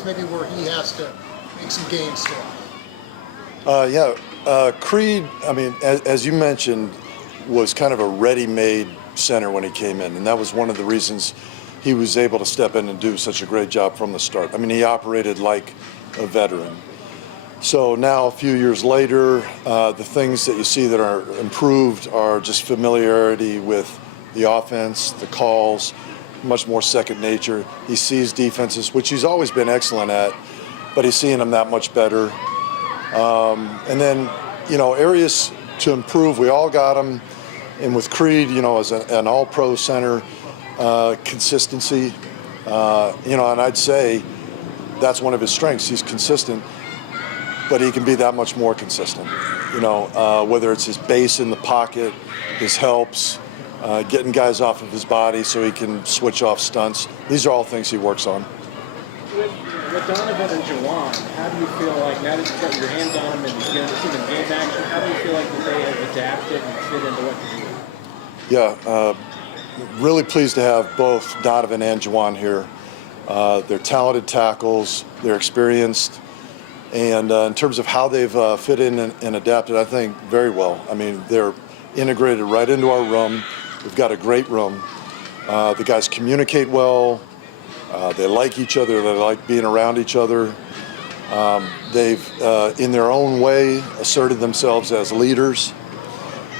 areas maybe where he has to make some gains still? Creed, I mean, as you mentioned, was kind of a ready-made center when he came in, and that was one of the reasons he was able to step in and do such a great job from the start. I mean, he operated like a veteran. So now, a few years later, the things that you see that are improved are just familiarity with the offense, the calls, much more second nature. He sees defenses, which he's always been excellent at, but he's seeing them that much better. And then, areas to improve, we all got them. And with Creed, as an all-pro center, consistency, and I'd say that's one of his strengths. He's consistent, but he can be that much more consistent. Whether it's his base in the pocket, his helps, getting guys off of his body so he can switch off stunts. These are all things he works on. With Donovan and Juwan, how do you feel like, now that you've got your hands on them and you're seeing them game action, how do you feel like that they have adapted and fit into what you do? Yeah, really pleased to have both Donovan and Juwan here. They're talented tackles, they're experienced, and in terms of how they've fit in and adapted, I think very well. I mean, they're integrated right into our room. We've got a great room. The guys communicate well. They like each other. They like being around each other. They've, in their own way, asserted themselves as leaders.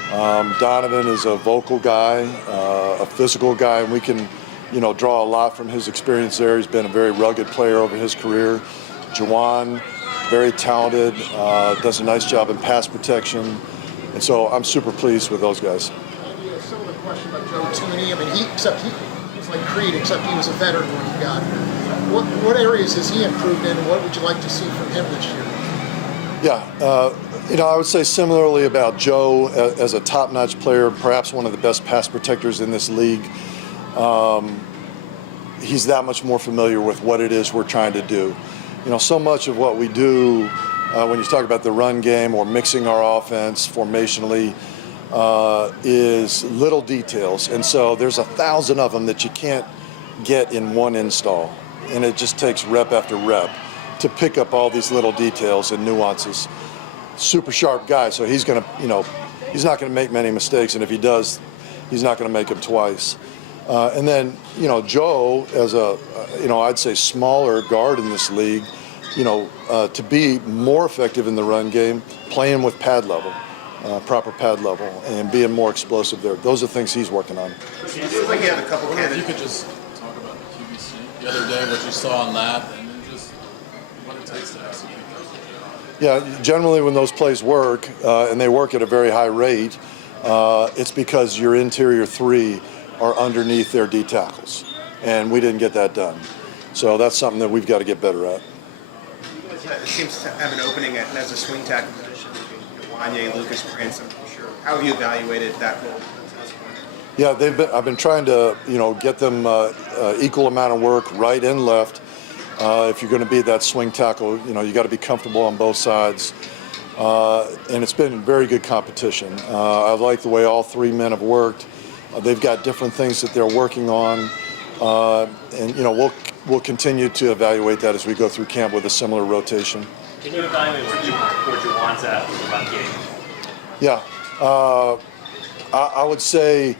Donovan is a vocal guy, a physical guy, and we can, draw a lot from his experience there. He's been a very rugged player over his career. Juwan, very talented, does a nice job in pass protection. And so I'm super pleased with those guys. Maybe a similar question about Joe Thuney. I mean, he was like Creed, except he was a veteran when he got here. What areas has he improved in, and what would you like to see from him this year? Yeah, I would say similarly about Joe as a top-notch player, perhaps one of the best pass protectors in this league. He's that much more familiar with what it is we're trying to do. So much of what we do when you talk about the run game or mixing our offense formationally is little details. And so there's 1,000 of them that you can't get in one install. And it just takes rep after rep to pick up all these little details and nuances. Super sharp guy, so he's going to, he's not going to make many mistakes. And if he does, he's not going to make them twice. And then, Joe, as a, I'd say smaller guard in this league, to be more effective in the run game, playing with pad level, proper pad level, and being more explosive there. Those are things he's working on. It seems like you have a couple candidates. If you could just talk about the QBC the other day, what you saw on that, and then just what it takes to execute those. Yeah, generally when those plays work, and they work at a very high rate, it's because your interior three are underneath their D tackles, and we didn't get that done. So that's something that we've got to get better at. It seems to have an opening as a swing tackle position between Wanye, Lucas Prince. I'm sure. How have you evaluated that role? Yeah, I've been trying to, get them equal amount of work, right and left. If you're going to be that swing tackle, you got to be comfortable on both sides. And it's been very good competition. I like the way all three men have worked. They've got different things that they're working on, and we'll continue to evaluate that as we go through camp with a similar rotation. Can you evaluate where Juwan's at with the run game? Yeah, I would say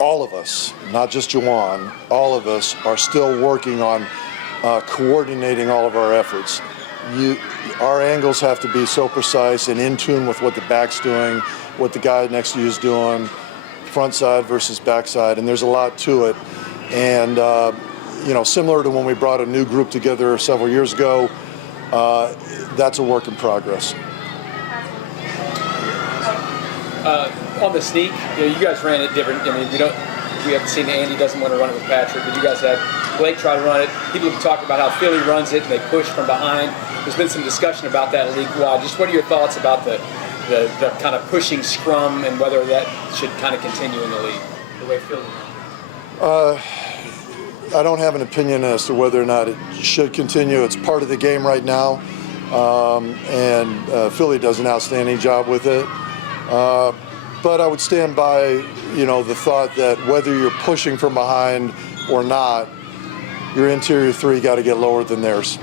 all of us, not just Juwan, all of us are still working on coordinating all of our efforts. Our angles have to be so precise and in tune with what the back's doing, what the guy next to you is doing, front side versus back side, and there's a lot to it. And similar to when we brought a new group together several years ago, that's a work in progress. On the sneak, you guys ran it different. I mean, we haven't seen Andy doesn't want to run it with Patrick, but you guys had Blake try to run it. People have talked about how Philly runs it and they push from behind. There's been some discussion about that league-wide. Just what are your thoughts about the kind of pushing scrum and whether that should kind of continue in the league, the way Philly runs it? I don't have an opinion as to whether or not it should continue. It's part of the game right now, and Philly does an outstanding job with it. But I would stand by, the thought that whether you're pushing from behind or not, your interior three got to get lower than theirs.